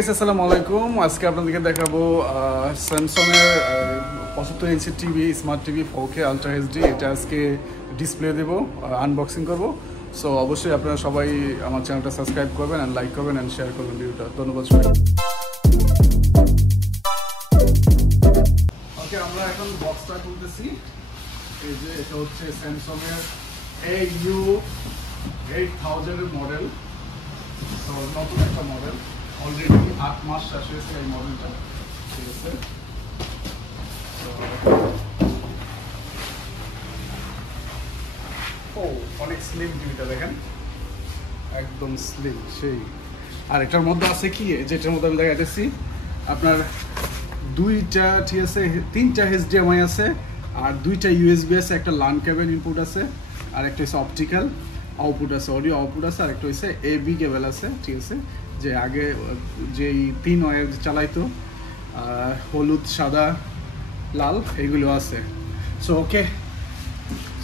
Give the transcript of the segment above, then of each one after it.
আসসালামু আলাইকুম। আজকে আপনাদেরকে দেখাবো স্যামসাংয়ের 75 inch TV, smart TV 4K ultra HD. এটা আজকে ডিসপ্লে দেবো, আনবক্সিং করব। সো অবশ্যই আপনারা সবাই আমার চ্যানেলটা সাবস্ক্রাইব করবেন অ্যান্ড লাইক করবেন অ্যান্ড শেয়ার করবেন ভিডিওটা। ধন্যবাদ সবাই। ওকে, আমরা এখন বক্সটা খুলতেছি। এই যে এটা হচ্ছে স্যামসাংয়ের AU8000 এর মডেল। তো নতুন একটা মডেল, অলরেডি 8 মাস শেষ হয়েছে এই মডেলটা। ঠিক আছে, ও অনেক স্লিম টিভিটা দেখেন, একদম স্লিম সেই। আর এটার মধ্যে আছে কি, যেটার মধ্যে আমি দেখাতেছি আপনার দুইটা, ঠিক আছে, 3টা HDMI আছে আর 2টা USB আছে, একটা LAN কেবল ইনপুট আছে আর একটা হচ্ছে অপটিক্যাল আউটপুট আছে, অডিও আউটপুট আছে, আর একটা হচ্ছে AB কেবল আছে। ঠিক আছে, যে আগে যেই 3 ওয়্যার চালাইতো, হলুদ, সাদা, লাল, এইগুলো আছে। সো ওকে,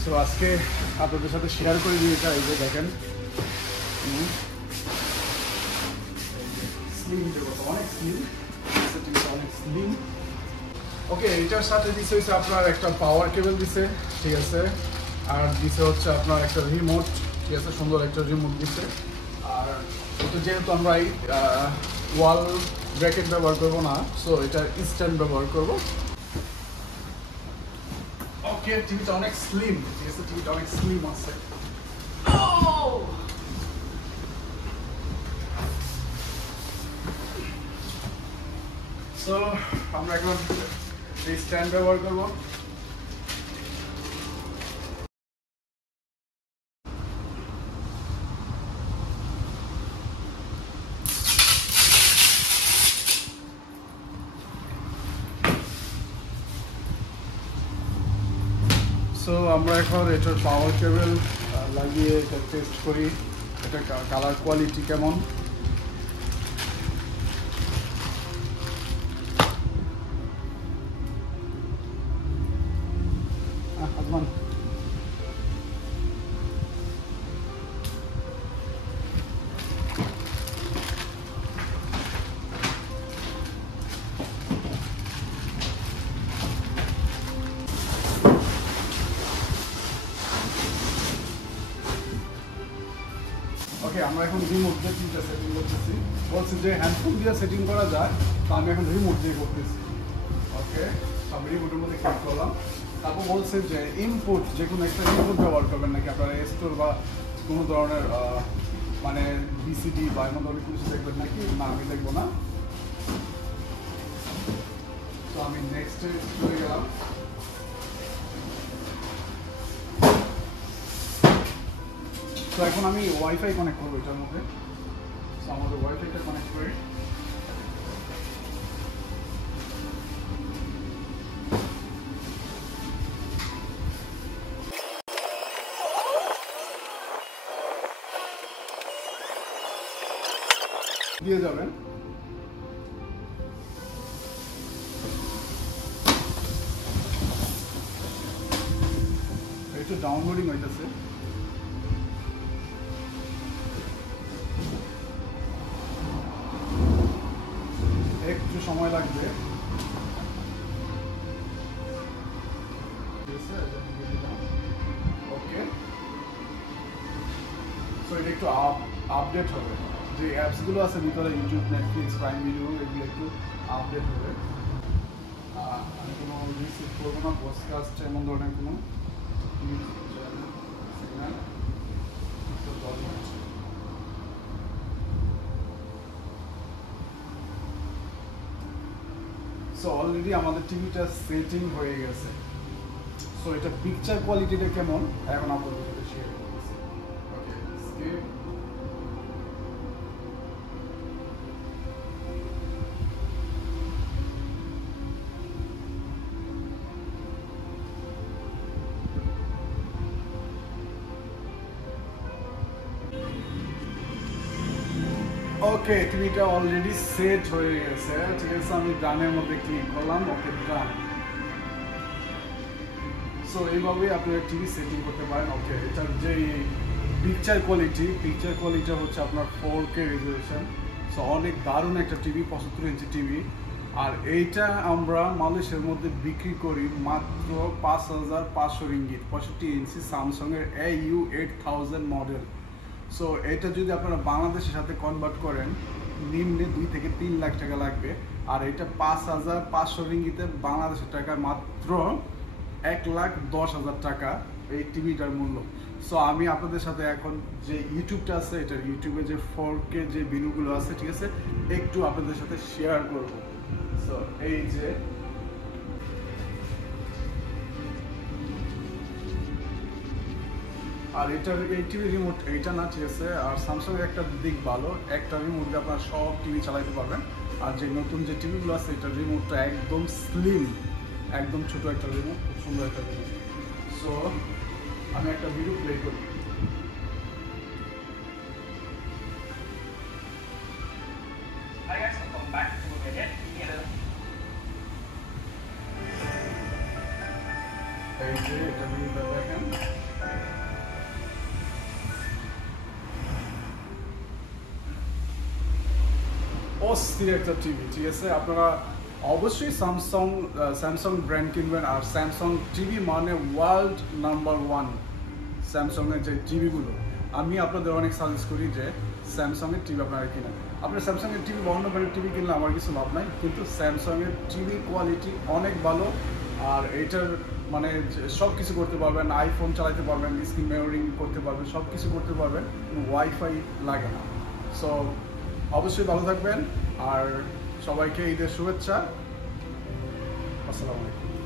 সো আজকে আপনাদের সাথে শেয়ার করে দিই এটা। এই যে দেখেন, স্লিম, অনেক স্লিম, অনেক স্লিম। ওকে, এটার সাথে দিছে হচ্ছে আপনার একটা পাওয়ার কেবল দিছে, ঠিক আছে, আর দিছে হচ্ছে আপনার একটা রিমোট, ঠিক আছে, সুন্দর একটা রিমোট দিছে। আর এটা যেহেতু আমরা এই ওয়াল ব্র্যাকেট ব্যবহার করবো না, সো এটা স্ট্যান্ড ব্যবহার করবো। ওকে, টিভিটা অনেক স্লিম, ঠিক আছে, টিভিটা অনেক স্লিম আছে। সো আমরা এখন এই স্ট্যান্ড ব্যবহার করবো। সো আমরা এখন এটার পাওয়ার কেবল লাগিয়ে এটা টেস্ট করি, এটা কালার কোয়ালিটি কেমন। আজমান, ওকে, আমরা এখন রিমোট দিয়ে টিভিটা সেটিং করতেছি। বলছি যে হ্যান্ডফোন দিয়ে সেটিং করা যায়, তো আমি এখন রিমোট দিয়ে করতেছি। ওকে, আমি রিমোটের মধ্যে ক্লিক করলাম। তারপর বলছে যে ইনপুট, যে কোনো একটা ইনপুট ব্যবহার করবেন নাকি আপনারা, স্টোর বা কোনো ধরনের মানে বিসিডি বা এমন ধরনের কিছু দেখবেন নাকি। না, আমি দেখবো না। তো আমি নেক্সটে চলে গেলাম। তো এখন আমি ওয়াইফাই কানেক্ট করবো এটার মধ্যে। তো আমাদের ওয়াইফাইটা কানেক্ট করি। দিয়ে যাবেন। একটু ডাউনলোডিং হইতেছে। একটু সময় লাগবে। ওকে, সো এটা একটু আপডেট হবে। যে অ্যাপসগুলো আছে ভিতরে, ইউটিউব, নেটফ্লিক্স, প্রাইম ভিডিও, এগুলো একটু আপডেট হবে। আমি কোনো রিসিভ করবো না, পডকাস্ট এমন ধরনের কোনো সিগন্যাল। সো অলরেডি আমাদের টিভিটা সেটিং হয়ে গেছে। সো এটা পিকচার কোয়ালিটিটা কেমন এখন আপনাদের সাথে শেয়ার করতেছি। ওকে, স্কিপ। ওকে, টিভিটা অলরেডি সেট হয়ে গেছে, ঠিক আছে। আমি ডানের মধ্যে ক্লিক করলাম। ওকে, ডান। সো এইভাবেই আপনারা টিভি সেটিং করতে পারেন। ওকে, এটার যে পিকচার কোয়ালিটি হচ্ছে আপনার 4K রেজলিউশন। সো সো অনেক দারুণ একটা টিভি, 75 ইঞ্চি টিভি। আর এইটা আমরা মালয়েশিয়ার মধ্যে বিক্রি করি মাত্র 5,500 রিঙ্গিত, 65 ইঞ্চি স্যামসাংয়ের AU8000 মডেল। সো এটা যদি আপনারা বাংলাদেশের সাথে কনভার্ট করেন নিম্নে 2 থেকে 3 লাখ টাকা লাগবে। আর এটা 5,500 রিঙ্গিতে বাংলাদেশের টাকা মাত্র 1,10,000 টাকা এই টিভিটার মূল্য। সো আমি আপনাদের সাথে এখন যে ইউটিউবটা আছে, এটার ইউটিউবে যে 4K যে ভিডিওগুলো আছে, ঠিক আছে, একটু আপনাদের সাথে শেয়ার করব। সো এই যে আর এটার এই টিভি রিমোট এইটা না, ঠিক আছে। আর স্যামসাং এর একটা দিক ভালো, একটা রিমোট দিয়ে আপনারা সব টিভি চালাতে পারবেন। আর যে নতুন যে টিভিগুলো আছে, এটার রিমোটটা একদম স্লিম, একদম ছোট একটা রিমোট, খুব সুন্দর একটা রিমোট। সো আমি একটা ভিডিও প্লে করি। Hi guys, welcome back to again. এই যে এটা ভিডিওটা দেখেন। অস্থির একটা টিভি, ঠিক আছে। আপনারা অবশ্যই স্যামসাং ব্র্যান্ড কিনবেন। আর স্যামসাং টিভি মানে ওয়ার্ল্ড নাম্বার 1। স্যামসাংয়ের যে টিভিগুলো, আমি আপনাদের অনেক সাজেস্ট করি যে স্যামসাংয়ের টিভি আপনারা কিনেন। আপনার স্যামসাংয়ের টিভি বা অন্য ব্র্যান্ডের টিভি কিনলে আমার কিছু লাভ নাই, কিন্তু স্যামসাংয়ের টিভির কোয়ালিটি অনেক ভালো। আর এটার মানে সব কিছু করতে পারবেন, আইফোন চালাতে পারবেন, স্ক্রিন মেমোরিং করতে পারবেন, সব কিছু করতে পারবেন, ওয়াইফাই লাগে না। সো অবশ্যই ভালো থাকবেন। আর সবাইকে ঈদের শুভেচ্ছা। আসসালামু আলাইকুম।